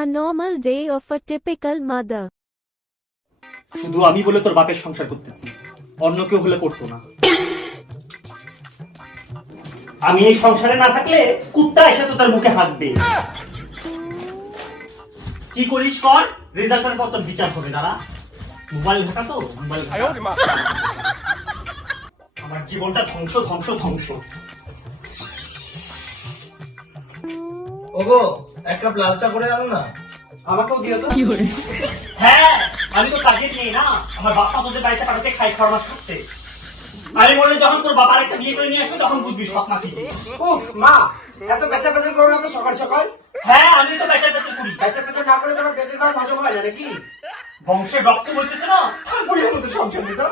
A normal day of a typical mother. শুধু আমি বলে তোর বাপের সংসার করতেছি, অন্য কেউ হলে করতো না। আমি এই সংসারে না থাকলে কুত্তা এসে তো তার মুখে হাঁকবে। কি করিস কর, রেজাল্টের পর তোর বিচার হবে। দাঁড়া, মোবাইল ঘাটা তো মোবাইল ঘাটা। আমার জীবনটা ধ্বংস ধ্বংস ধ্বংস। ওগো, এক কাপ লাল চা করে আনো না, আমাকেও দিও তো। হ্যাঁ, আমি তো কাজে নেই না, আমার বাবা তোদের বাড়িতে কারোকে খাই খাওয়ার মাস করতে। আমি বললে যখন তোর বাবার একটা বিয়ে করে নিয়ে আসবে তখন বুঝবি সব নাকি। উফ মা, এত বেচা বেচা করো না তো সকাল সকাল। হ্যাঁ, আমি তো বেচা বেচা করি। বেচা বেচা না করে তোমার পেটের ভাত হজম হয় না নাকি? বংশের রক্ত বলতেছে না, পরিবার মতো সংসার নিতে